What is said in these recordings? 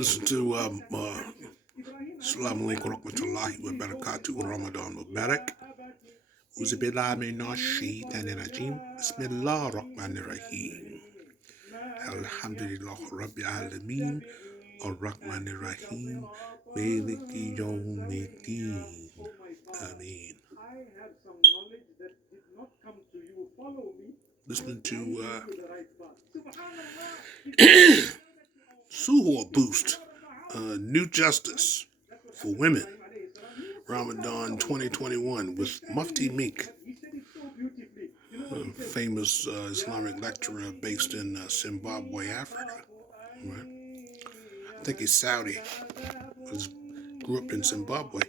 Listen to Assalamu alaikum warahmatullahi wabarakatuh Ramadan Mubarak. Uzubillah minash shaitanir rajim. Bismillah rahmanir rahim. Alhamdulillah rabbil alameen. Ar-Rahmanir Rahim. Maliki yawmiddin. Ameen. Listening to Suhor Boost, New Justice for Women, Ramadan 2021 with Mufti Meek, a famous Islamic lecturer based in Zimbabwe, Africa. Right? I think he's Saudi. Grew up in Zimbabwe.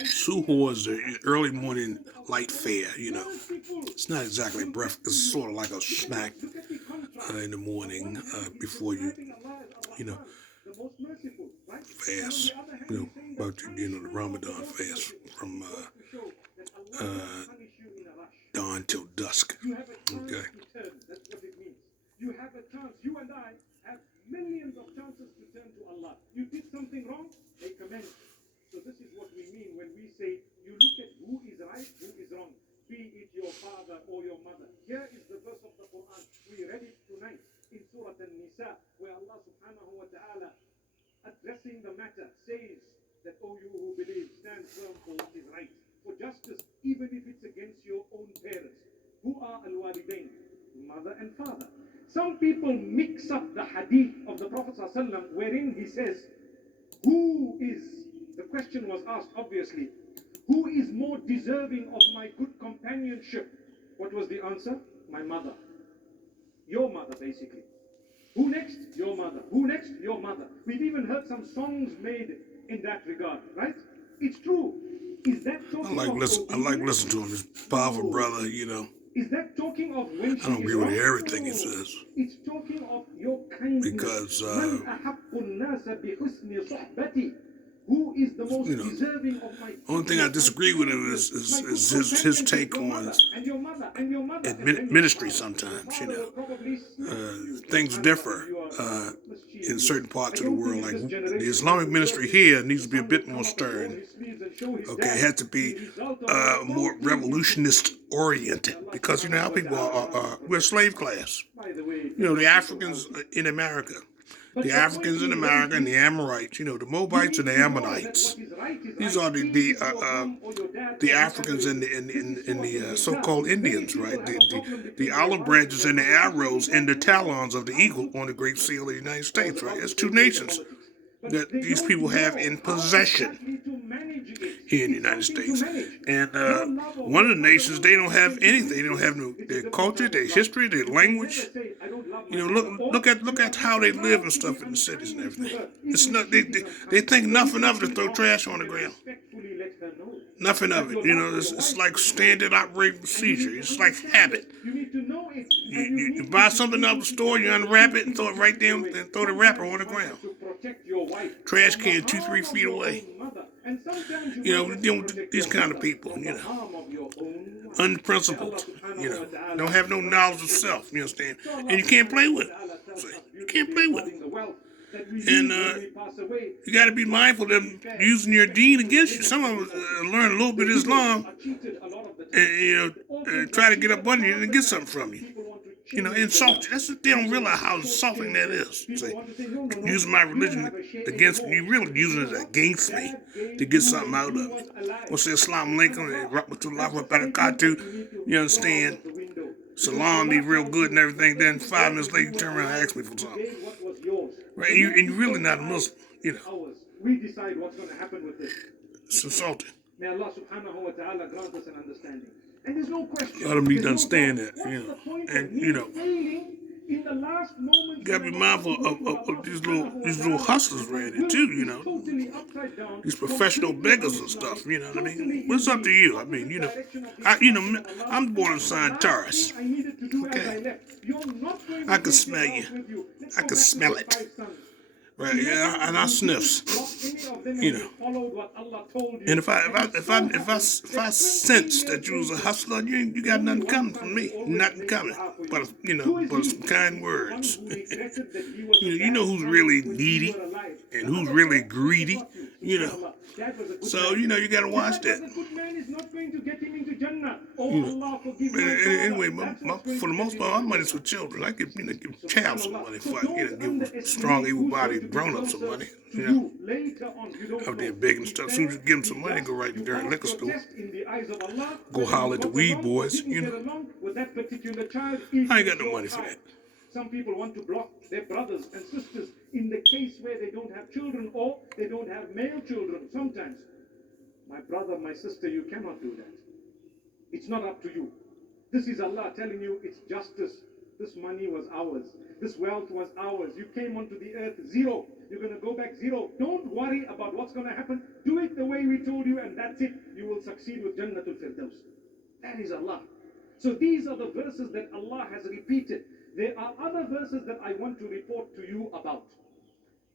Suhor is the early morning light fare, It's not exactly breakfast. It's sort of like a snack in the morning before you, fast. About the Ramadan fast from dawn till dusk. Okay. You have a chance. You and I have millions of chances to turn to Allah. You did something wrong, they commend. So this is what we mean when we say you look at who is right, who is wrong, be it your father or your mother. Here is the verse of the Quran. We read it tonight in Surah An-Nisa, where Allah subhanahu wa ta'ala, addressing the matter, says that, "O you who believe, stand firm for what is right, for justice, even if it's against your own parents." Who are al-walidain? Mother and father. Some people mix up the hadith of the Prophet ﷺ wherein he says, who is, the question was asked obviously, who is more deserving of my good companionship? What was the answer? My mother. Your mother, basically. Who next? Your mother. Who next? Your mother. We've even heard some songs made in that regard, right? It's true. Is that talking I like listening to him. He's a powerful brother, Is that talking of when she I don't agree with everything he says. It's talking of your kindness. Because who is the most deserving of my only thing I disagree with him is his take on ministry sometimes, things differ in certain parts of the world. Like the Islamic ministry here needs to be a bit more stern. Okay, it has to be more revolutionist oriented because how people are we're a slave class. The Africans in America. The Africans in America and the Amorites, the Moabites and the Ammonites. These are the Africans and the so-called Indians, right? The olive branches and the arrows and the talons of the eagle on the Great Seal of the United States, right? It's two nations that these people have in possession here in the United States. And one of the nations, they don't have anything. They don't have their culture, their history, their language. Look at how they live and stuff in the cities and everything. It's not they think nothing of it to throw trash on the ground. Nothing of it. It's like standard operating procedure. It's like habit. You buy something out of the store, you unwrap it and throw it right there and throw the wrapper on the ground. Trash can 2-3 feet away. We're dealing with these kind of people, unprincipled, don't have no knowledge of self, you understand? And you can't play with it. See? You can't play with it. And you got to be mindful of them using your deen against you. Some of them learn a little bit of Islam and try to get up under you and get something from you. Insult you. That's what they don't realize how insulting that is. See, using my religion against me, you really using it against me to get something out of it. We'll say Assalamu alaikum and rahmatullahi wa barakatuh. You understand? Salam be real good and everything. Then 5 minutes later, you turn around and ask me for something. Right? And you're really not a Muslim. We decide what's going to happen with this. It's insulting. May Allah subhanahu wa ta'ala grant us an understanding. And there's no question. A lot of them need to understand that, And in the last moment, you gotta be mindful of these little hustlers around here too, These professional beggars and stuff, what I mean? What's up to you? I mean, I'm born in Taurus. Okay. I can smell you. I can smell it. Right, yeah, and I sniffs, you know. And if I sense that you was a hustler, you got nothing coming from me, nothing coming, but some kind words. You know who's really needy and who's really greedy, you know. So you gotta watch that. Good man is not going to get him into Jannah. Oh You know. Allah, forgive my Anyway, father. for the most part, my money's for children. I give child some money for give strong, able-bodied grown-ups some money. Out there begging stuff. As soon as you give them some money, go right to the darn liquor store. Go holler at the weed boys. I ain't got no money for that. Some people want to block their brothers and sisters in the case where they don't have children or they don't have male children. Sometimes, my brother, my sister, you cannot do that. It's not up to you. This is Allah telling you it's justice. This money was ours. This wealth was ours. You came onto the earth zero. You're going to go back zero. Don't worry about what's going to happen. Do it the way we told you and that's it. You will succeed with Jannatul Firdaus. That is Allah. So these are the verses that Allah has repeated. There are other verses that I want to report to you about.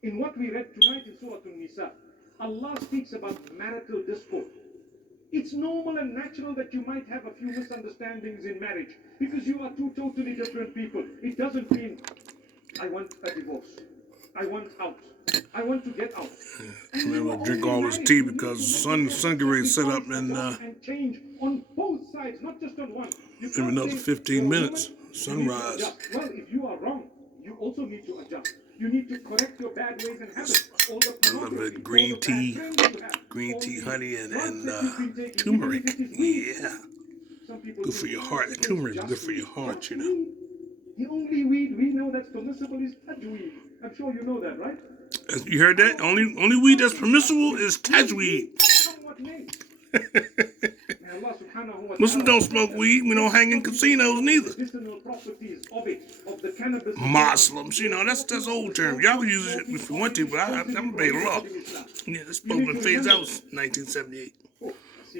In what we read tonight in Surah An-Nisa, Allah speaks about marital discord. It's normal and natural that you might have a few misunderstandings in marriage because you are two totally different people. It doesn't mean I want a divorce. I want out. I want to get out. I'm gonna drink all this tea because the sun get ready to set up in change on both sides, not just on one. in another 15 minutes. Sunrise. Well, if you are wrong, you also need to adjust. You need to correct your bad ways and habits. I love it. Green tea, honey, and turmeric. Yeah, good for your heart. Turmeric is good for your heart, you know. The only weed we know that's permissible is tajweed. I'm sure you know that, right? You heard that? Only weed that's permissible is tajweed. Muslims don't smoke weed. We don't hang in casinos neither. Muslims, that's old term. Y'all can use it if you want to, but I'm gonna obey the law. Yeah, this supposed to be phased out in 1978.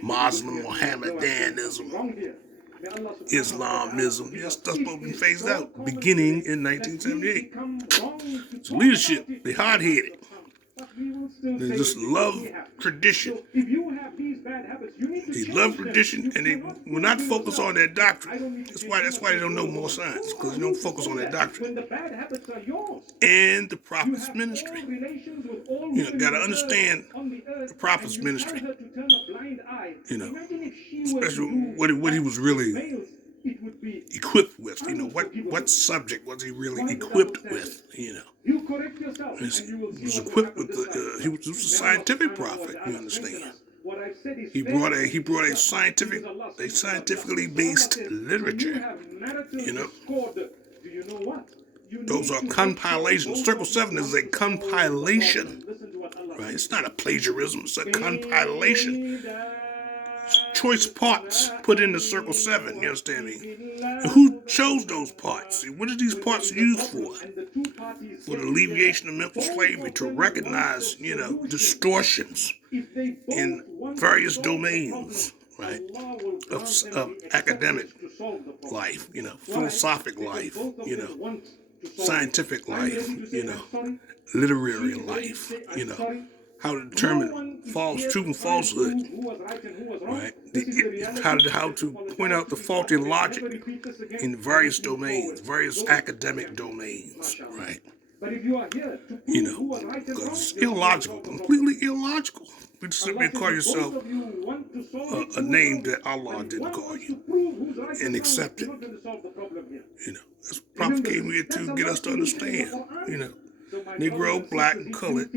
Muslim, Mohammedanism, Islamism. That's supposed to be phased out beginning in 1978. So leadership, they hard-headed. They just love tradition. They love tradition, and they will not focus on their doctrine. That's why they don't know more science, because they don't focus on their doctrine. And the prophet's ministry. Gotta understand the prophet's ministry. Especially what he was really equipped with. What subject was he really equipped with? He was equipped with he was a scientific prophet. You understand? He brought a scientifically based literature. Those are compilations. Circle 7 is a compilation. Right? It's not a plagiarism. It's a compilation. Choice parts put into Circle 7, you understand me? And who chose those parts? What are these parts used for? For the alleviation of mental slavery, to recognize, distortions in various domains, right? Of academic life, philosophic life, scientific life, literary life, how to determine truth and falsehood, right? How to point out the faulty logic in various domains, various academic domains, right? Because it's illogical, completely illogical. You just simply call yourself a name that Allah didn't call you and accept it. That's what Prophet came here to get us to understand. Negro, black, and colored,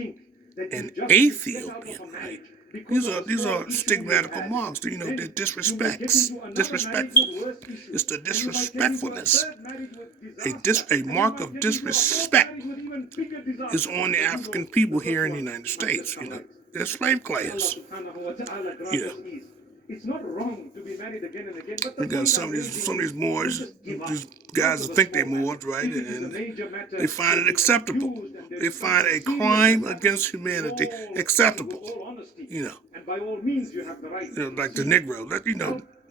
and Ethiopian, right? These are stigmatical marks. They're disrespectful. It's the disrespectfulness. A mark of disrespect is on the African people here in the United States. They're slave class. It's not wrong to be married again and again. You got some of these Moors, these guys that think they're Moors, right? And they find it acceptable. They find a crime against humanity acceptable. And by all means, you have the right. Like the Negro.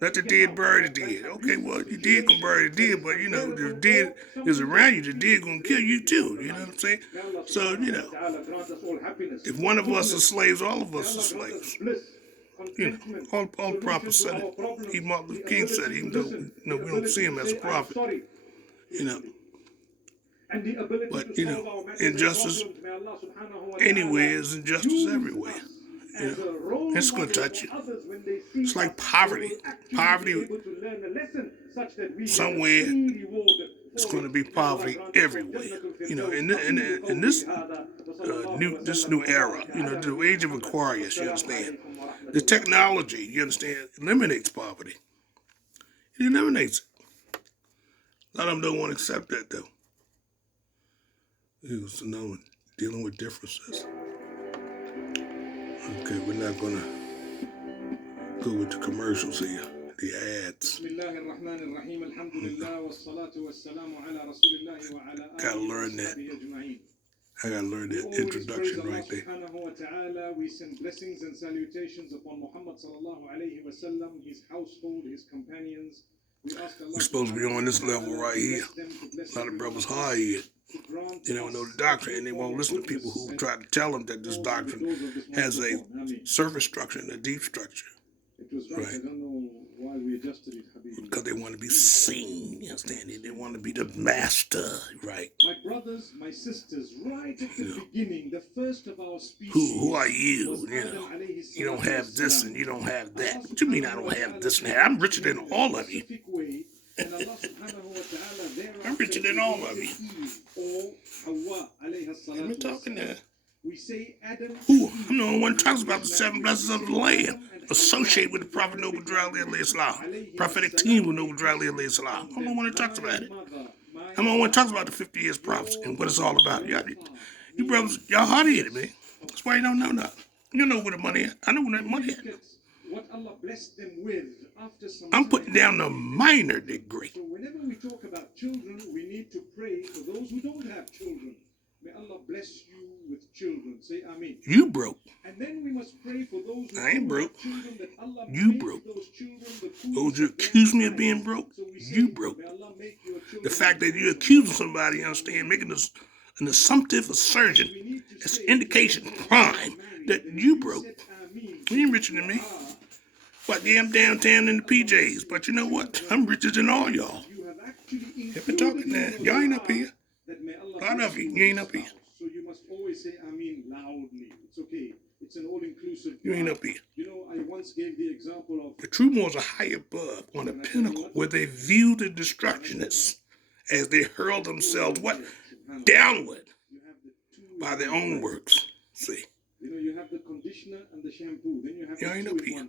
Let the dead bury the dead. Okay, well, you dead gonna bury the dead, but you know, the dead is around you, the dead gonna kill you too. You know what I'm saying? So, you know, if one of us is slaves, all of us are slaves. You know, all the prophets said it. Even Martin Luther King said it, even though we don't see him as a prophet. You know, but you know, injustice anywhere is injustice everywhere. You know, it's gonna touch you. It's like poverty. Poverty somewhere. It's going to be poverty everywhere. You know, in this new era, you know, the age of Aquarius, you understand, the technology, you understand, eliminates poverty. It eliminates it. A lot of them don't want to accept that though. It was another one, dealing with differences. Okay, we're not gonna go with the commercials here, the ads. Gotta learn that. I gotta learn that introduction right there. We send blessings and salutations upon Muhammad sallallahu alayhi wa sallam, his household, his companions. We're supposed to be on this level right here. A lot of brothers hard-headed. They don't know the doctrine, and they won't listen to people who try to tell them that this doctrine has a surface structure and a deep structure. Right. I don't know why we adjusted it, Habibi. Because they want to be seen, you understand? They want to be the master, right? My brothers, my sisters, right at the beginning, the first of our species. Who are you? You know, you don't have this and you don't have that. What you mean I don't have this and that? I'm richer than all of you. I'm richer than all of you. Let me talking there. Ooh, I'm the only one who talks about the 7 blessings of the land associated with the Prophet Noble Dry Islam. Prophetic team with Noble Dry Islam. I'm the only one who talks about it. I'm the only one who talks about the 50 years prophecy and what it's all about. You brothers, y'all hard-headed, man. That's why you don't know nothing. You know where the money is. I know where that money is. I'm putting down the minor degree. So whenever we talk about children, we need to pray for those who don't have children. May Allah bless you with children. Say Ameen. You broke. And then we must pray for those who I ain't broke. have children, that Allah You make broke. those children Those who accuse me of being broke, you broke. The fact that you accusing somebody, you understand, making an assumptive assertion, it's indication, crime, that you broke. You ain't richer than me. What, yeah, I'm downtown in the PJs, but you know what? I'm richer than all y'all. If we're talking that, y'all ain't up here. A lot of you ain't up here. So you must always say Ameen loudly. It's okay. It's an all-inclusive. You ain't up here. You know, I once gave the example of the true ones are high above, on a pinnacle, where they view the destructionists as they hurl themselves what? Downward by their own works. See? You know, you have the conditioner and the shampoo. Then you have you ain't up here.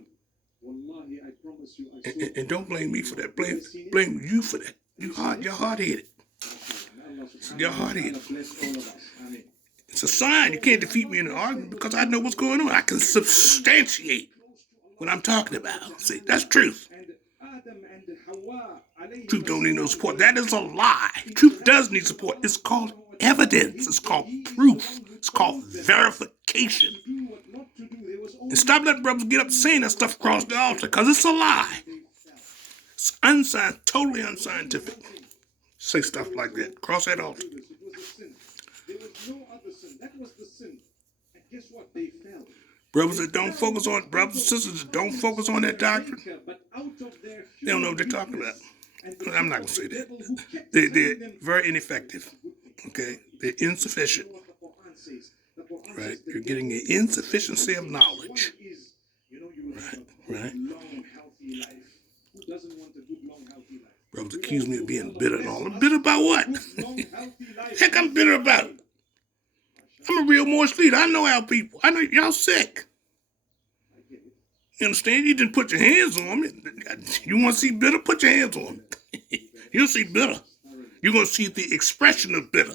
Wallahi, I promise you. And don't blame me for that. Blame you for that. You're hard-headed. You're hard-headed. It's a sign. You can't defeat me in an argument because I know what's going on. I can substantiate what I'm talking about. See, that's truth. Truth don't need no support. That is a lie. Truth does need support. It's called evidence. It's called proof. It's called verification. And stop letting brothers get up saying that stuff across the altar because it's a lie. It's totally unscientific. Say stuff like that. Cross that altar. There was no other sin. That was the sin. And guess what? They fell. Brothers and sisters that don't focus on that doctrine, they don't know what they're talking about. I'm not going to say that. They're very ineffective. Okay? They're insufficient. Right? You're getting an insufficiency of knowledge. Right? Brothers accuse me of being bitter and all. I'm bitter about what? Heck, I'm bitter about it. I'm a real Moorish leader. I know our people. I know y'all sick. You understand? You didn't put your hands on me. You want to see bitter? Put your hands on me. You'll see bitter. You're going to see the expression of bitter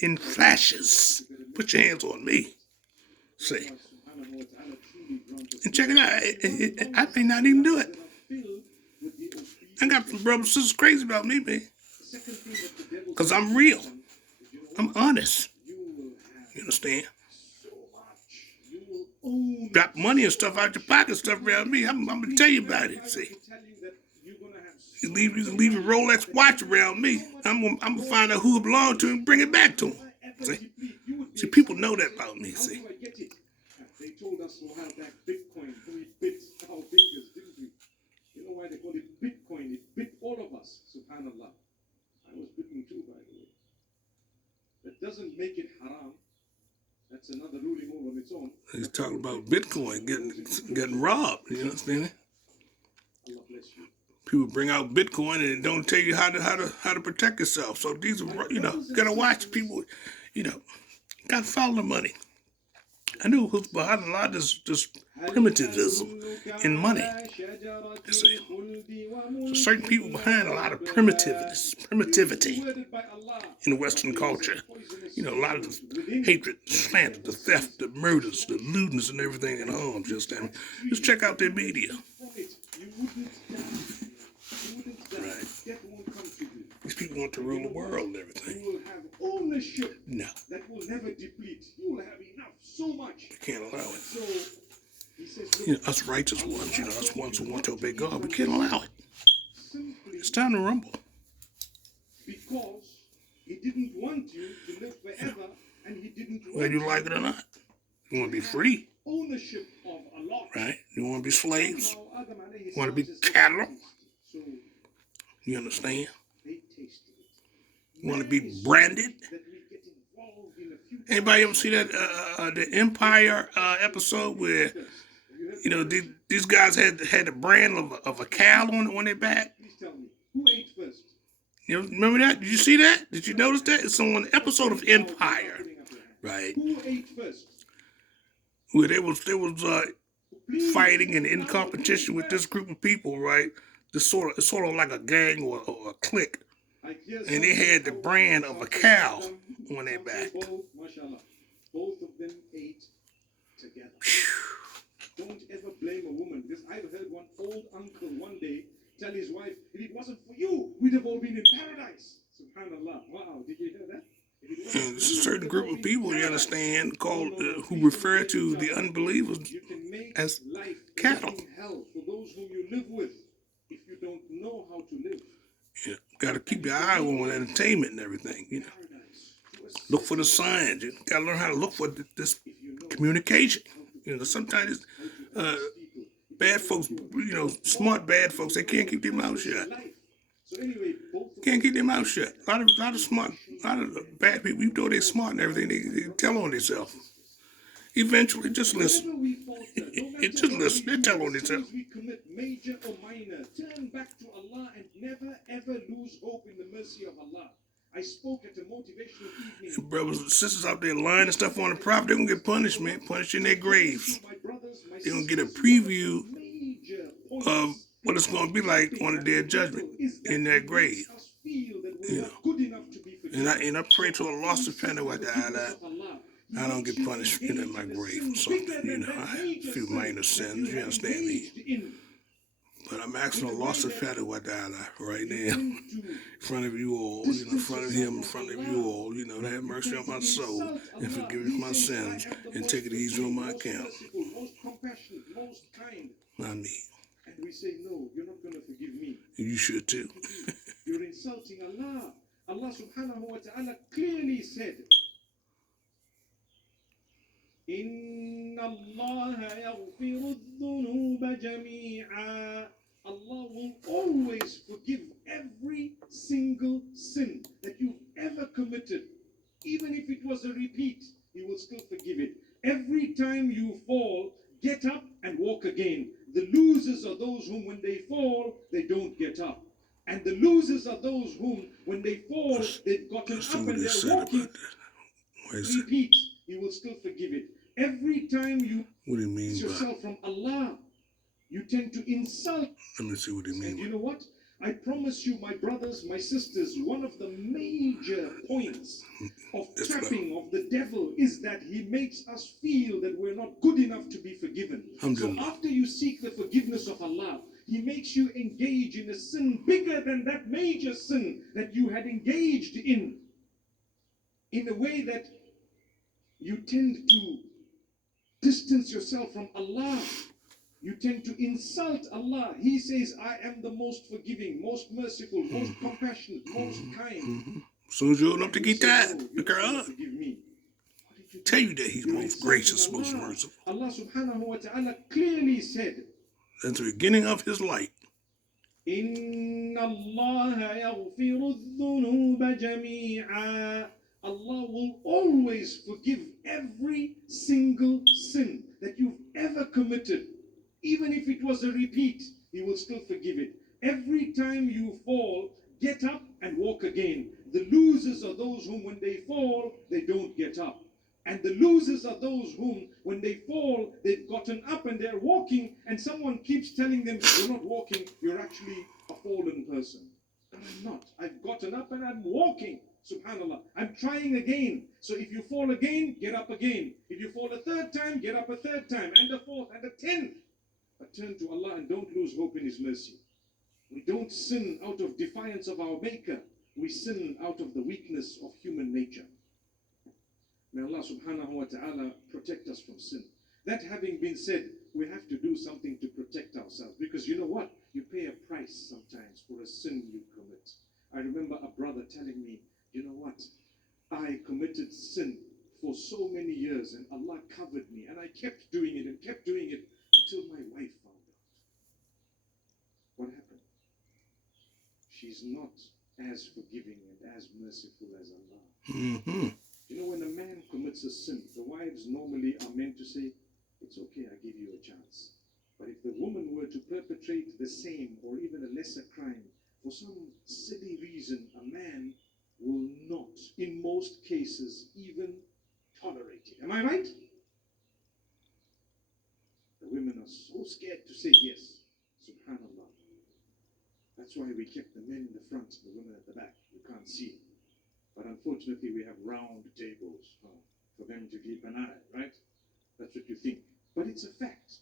in flashes. Put your hands on me. See. And check it out. I may not even do it. I got some brothers and sisters crazy about me, man. Because I'm real. I'm honest. You understand? drop money and stuff out your pocket, stuff around me. I'm gonna tell you about it. See, you leave your Rolex watch around me. I'm gonna find out who it belonged to and bring it back to him. See, people know that about me. See. They told us a while back Bitcoin, we bit our fingers, didn't we? You know why they call it Bitcoin? It bit all of us, subhanallah. I was bitten too, by the way. That doesn't make it haram. That's another ruling all on its own. He's talking about Bitcoin getting robbed. You understand? Allah bless you. People bring out Bitcoin and don't tell you how to protect yourself. So these are, you gotta watch people. Gotta follow the money. I knew who's behind a lot of this primitivism in money. See, so certain people behind a lot of primitivity in Western culture. A lot of the hatred, slander, the theft, the murders, the lewdness, and everything in homes. Just check out their media. Right. These people want to rule the world and everything. You will have ownership No. that will never deplete. You will have enough, so much. We can't allow it. So, he says, us righteous ones, us ones who want to obey God, we can't allow it. It's time to rumble. Because he didn't want you to live forever, and he didn't want Whether you like it or not. You want to be free, ownership of a lot. right? You want to be slaves. You want to be cattle. So You understand? they tasted it. You want to be branded. That we get involved in a few Anybody ever see that the Empire episode where these guys had the brand of a cow on their back? Please tell me, who ate first? You remember that? Did you see that? Did you notice that? It's on an episode of Empire, right? Who ate first? Where they was fighting and in competition with this group of people, right? It's sort of like a gang or a clique, and they had the brand of a cow on their back. Mashallah. Both of them ate together. Don't ever blame a woman, because I've heard one old uncle one day tell his wife, if it wasn't for you, we'd have all been in paradise. Subhanallah. Wow, did you hear that? And it's a certain group of people, you understand, called who refer to the unbelievers as cattle. Hell for those whom you live with, if you don't know how to live. Yeah, got to keep your eye on entertainment and everything. Look for the signs. You got to learn how to look for this communication. Sometimes bad folks, smart bad folks, they can't keep their mouth shut. Can't keep their mouth shut. A lot of bad people, even though they're smart and everything, they tell on themselves. Eventually, just listen. Just listen. They tell on themselves. We commit major or minor. Turn back to Allah and never ever lose hope in the mercy of Allah. I spoke at a motivational evening. And brothers and sisters out there lying and stuff on the prophet, they're going to get punished, man. Punished in their graves. They're going to get a preview of what it's going to be like on the day of judgment in their grave. And I pray to Allah subhanahu wa ta'ala I don't get punished in my grave or something. I feel minor sins, you understand me? But I'm asking Allah subhanahu wa ta'ala right now, in front of you all, in front of him, in front of you all, to have mercy on my soul and forgive me my sins and take it easy on my account. Most compassionate, most kind. I mean. And we say, no, you're not going to forgive me. You should too. You're insulting Allah. Allah subhanahu wa ta'ala clearly said, إِنَّ اللَّهَ يَغْفِرُ الذُّنُوبَ جَمِيعًا. Allah will always forgive every single sin that you've ever committed. Even if it was a repeat, He will still forgive it. Every time you fall, get up and walk again. The losers are those whom when they fall, they don't get up. And the losers are those whom when they fall, they've gotten up and they're walking. Repeat, He will still forgive it. Every time you yourself from Allah, you tend to insult. Let me see what he means. And you know what? I promise you, my brothers, my sisters, one of the major points of trapping of the devil is that he makes us feel that we're not good enough to be forgiven. So after you seek the forgiveness of Allah, He makes you engage in a sin bigger than that major sin that you had engaged in a way that you tend to distance yourself from Allah. You tend to insult Allah. He says, I am the most forgiving, most merciful, most compassionate, most kind. As soon as you open up the And you say, guitar, no, look you're her not up. gonna forgive me. What did you do? Tell you that he's You're most insulting gracious, Allah. most merciful. Allah subhanahu wa ta'ala clearly said, That's the beginning of his light. إِنَّ اللَّهَ يَغْفِرُ الذُّنُوبَ جَمِيعًا. Allah will always forgive every single sin that you've ever committed. Even if it was a repeat, He will still forgive it. Every time you fall, get up and walk again. The losers are those whom when they fall, they don't get up. And the losers are those whom, when they fall, they've gotten up and they're walking, and someone keeps telling them, you're not walking, you're actually a fallen person. But I'm not. I've gotten up and I'm walking. Subhanallah. I'm trying again. So if you fall again, get up again. If you fall a third time, get up a third time, and a fourth, and a 10th. But turn to Allah and don't lose hope in His mercy. We don't sin out of defiance of our Maker. We sin out of the weakness of human nature. May Allah subhanahu wa ta'ala protect us from sin. That having been said, we have to do something to protect ourselves. Because you know what? You pay a price sometimes for a sin you commit. I remember a brother telling me, you know what? I committed sin for so many years and Allah covered me. And I kept doing it and kept doing it until my wife found out. What happened? She's not as forgiving and as merciful as Allah. Mm-hmm. You know, when a man commits a sin, the wives normally are meant to say, it's okay, I give you a chance. But if the woman were to perpetrate the same or even a lesser crime, for some silly reason, a man will not, in most cases, even tolerate it. Am I right? The women are so scared to say yes. Subhanallah. That's why we kept the men in the front, the women at the back. You can't see. But unfortunately, we have round tables for them to keep an eye, right? That's what you think. But it's a fact.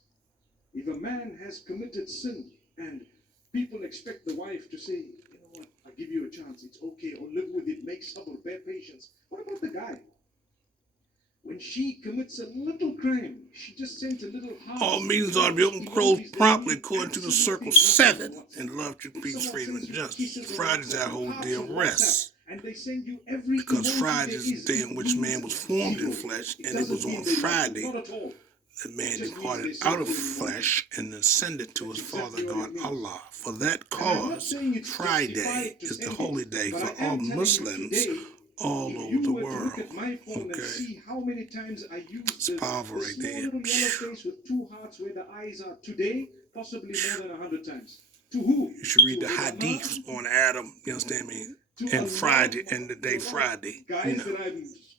If a man has committed sin and people expect the wife to say, you know what, I'll give you a chance, it's okay, or live with it, make sabr, bear patience. What about the guy? When she commits a little crime, she just sent a little heart. All meetings ought to be open closed promptly according to the Circle 7 in love, truth, peace, freedom, and justice. Friday's our whole day of rest. And they send you every Because Friday is the day in which man was formed in flesh, and it was on Friday that man departed out of flesh and ascended to his Father God Allah. For that cause, Friday is the holy day for all Muslims all over the world. Okay, how many times I use it's powerful right there. little yellow face with two hearts where the eyes are today, possibly more than 100 times. To who? You should read the hadiths on Adam, you understand me, and Friday, and the day Friday, you know.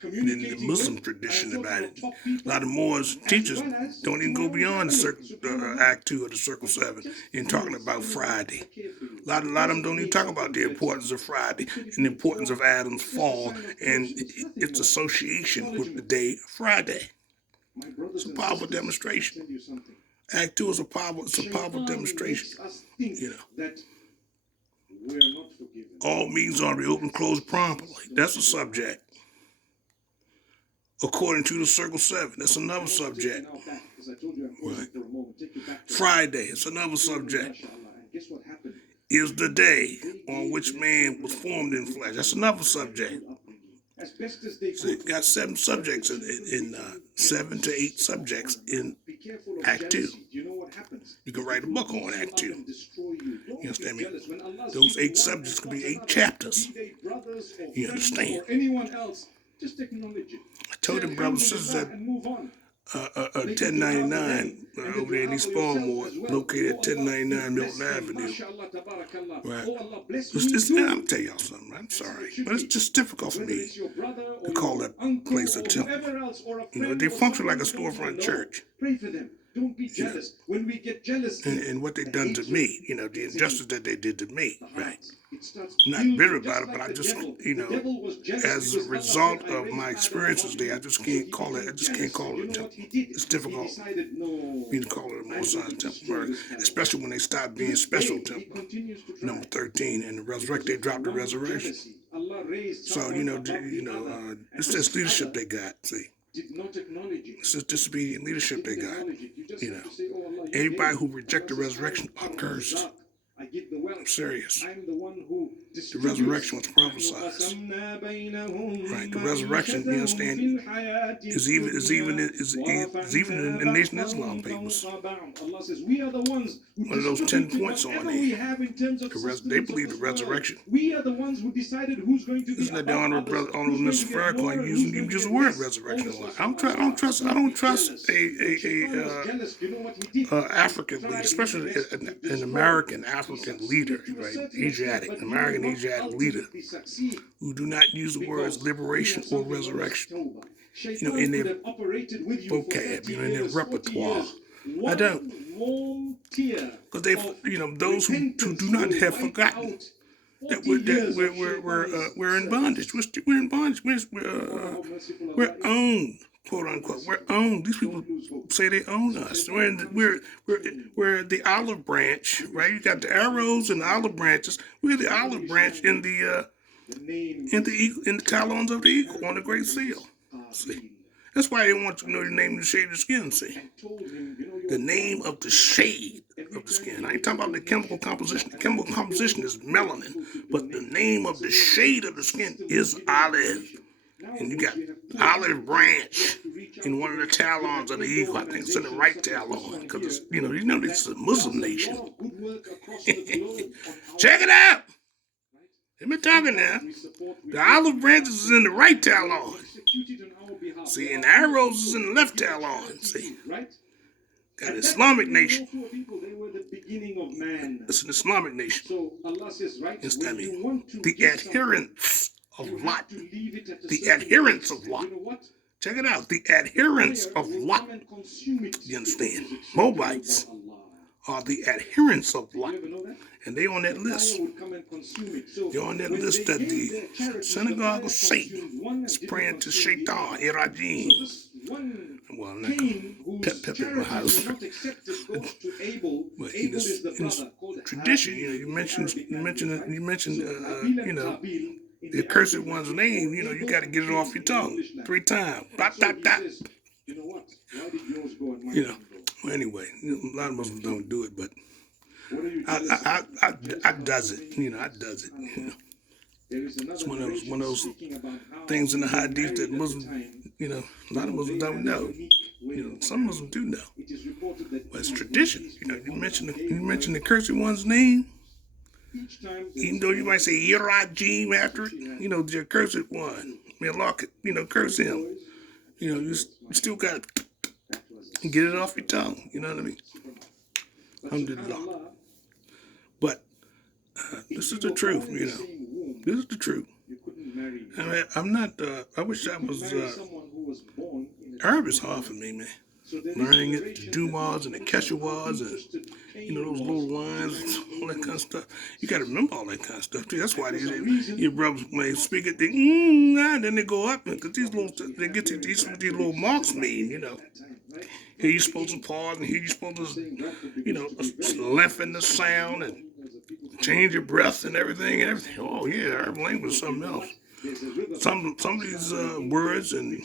And in the Muslim tradition about it, a lot of Moors teachers don't even go beyond the Act 2 or the Circle 7 in talking about Friday. A lot of them don't even talk about the importance of Friday and the importance of Adam's fall and its association with the day Friday. It's a powerful demonstration. Act 2 is a powerful demonstration. You know. All meetings are to be open and closed promptly. That's a subject. According to the Circle 7, that's another subject. Right. Friday, it's another subject. Is the day on which man was formed in flesh. That's another subject. So you got 7 subjects in 7 to 8 subjects in Act 2. You can write a book on Act 2. You understand me? Those 8 subjects could be 8 chapters. You understand? Just acknowledge it. I told them brothers and sisters that 1099 over there in East Baltimore, located at 1099 Milton Avenue. Right. I'll tell y'all something. I'm sorry, but it's just difficult for me to call that place a temple. You know, they function like a storefront church. Pray for them. Don't be jealous. When we get jealous, and what they done to me, you know, the injustice that they did to me, right? I'm not bitter about it, but I just, you know, as a result of my experiences there, I just can't call it a temple. It's difficult for me to call it a Most High temple, especially when they stop being special temple, number 13, and they dropped the resurrection. So, it's just leadership they got, see. did not acknowledge it. It's just disobedient leadership they Didn't got. acknowledge it. You just You have know, to say, oh Allah, you everybody gave. who reject the Allah says, resurrection are I'm cursed. Razak. I give the wealth. I'm serious. I'm the one who The distributes. resurrection was prophesied. Right, the resurrection, you understand, is even in the Nation of Islam papers. Allah says, we are the ones who One of those 10 points on whatever there. we have in terms of They believe the resurrection. We are the ones who decided who's going to be Isn't that the above honorable others, Honorable who's Mr. going to get more Farrakhan and who's going to use get the word less. resurrection a All lot. the I don't trust a African leader, especially an American African leader, right? Asiatic, American Asiatic leader, who do not use the words liberation or resurrection, in their vocab, in their repertoire. I don't, because they, those who do not have forgotten that we're in bondage. We're in bondage. We're owned, quote unquote. We're owned. These people say they own us. We're the olive branch, right? You got the arrows and the olive branches. We're the olive branch in the talons of the eagle on the great seal. See, that's why they want you to know the name of the shade of the skin. See, the name of the shade of the skin. I ain't talking about the chemical composition. The chemical composition is melanin, but the name of the shade of the skin is olive. And you got olive branch in one of the talons of the eagle. I think it's in the right talon, because it's, this is a Muslim nation. Check it out. Let me talking now. The olive branches is in the right talon. See, and the arrows is in the left talon. See, got an Islamic nation. It's an Islamic nation. It's the adherents of Lot. The adherents of Lot. Check it out. The adherents of Lot. You understand? Moabites are the adherents of Lot. And they on that list. They're on that list that the synagogue of Satan is praying to Shaitan, Irajim. Well, I'm not going to pep in my house. But in this tradition, you mentioned, the accursed one's name, you got to get it off your tongue 3 times. Dot, dot, dot. Well, anyway, a lot of Muslims don't do it, but I does it. I does it. It's one of those things in the hadith that Muslims, a lot of Muslims don't know. Some Muslims do know. But it's tradition. You mention the cursed one's name, even though you might say Yerajim after it, the accursed one. May Allah, curse him. You still got to get it off your tongue. You know what I mean? Alhamdulillah. But this is the truth, This is the truth. I mean, I'm not, I wish I was, Arab is hard for me, man. Learning it, the Dumas and the Keshawas and, those little lines and all that kind of stuff. You got to remember all that kind of stuff, too. That's why your brothers, when they speak it, then they go up, because they get these little marks mean, Here you're supposed to pause, and here you're supposed to, lengthen the sound and change your breath and everything. Oh yeah, Arab language is something else. Some of these words and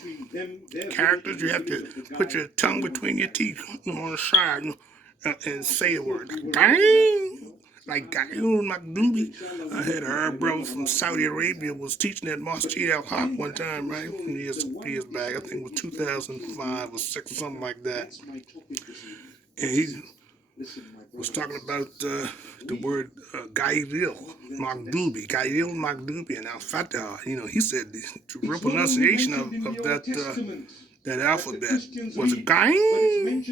characters, you have to put your tongue between your teeth on the side and say a word. Like Makdoubi. I had an Arab brother from Saudi Arabia was teaching at Masjid Al-Haq one time, right? Years back. I think it was 2005 or 6 or something like that. And he was talking about the word Gairil Magdubi, and Al-Fatah. He said the real pronunciation of that alphabet was Gain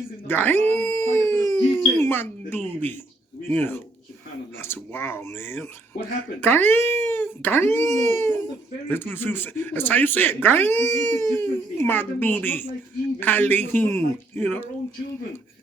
Magdubi. I said, wow, man. What happened? That's how you say it. Magdubi Alayhim.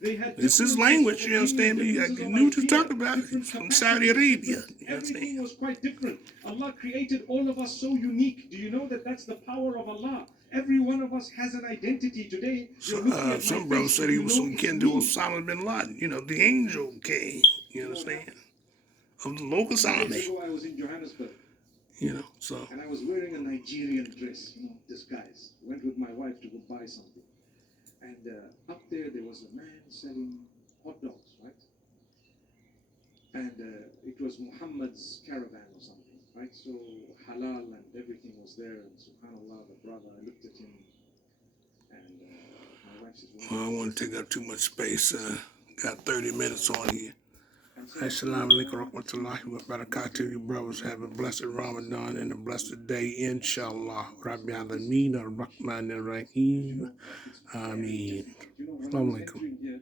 It's his language, you understand me? I knew what you talked about. It's from Saudi Arabia. Everything was quite different. Allah created all of us so unique. Do you know that that's the power of Allah? Every one of us has an identity today. Some brothers said he was some kin to Osama bin Laden. The angel king. You understand? Of the local army. I was in Johannesburg, you know, so. And I was wearing a Nigerian dress, disguise. Went with my wife to go buy something. And up there was a man selling hot dogs, right? And it was Muhammad's caravan or something, right? So halal and everything was there. And subhanAllah, the brother, I looked at him and my wife says, Well, I don't want to take up too much space. Got 30 minutes on here. Assalamu alaikum warahmatullahi wabarakatuh. You brothers have a blessed Ramadan and a blessed day, inshallah. Rabbi Alameen ar-Rahman ar-Rahim. Ameen. Assalamu alaikum.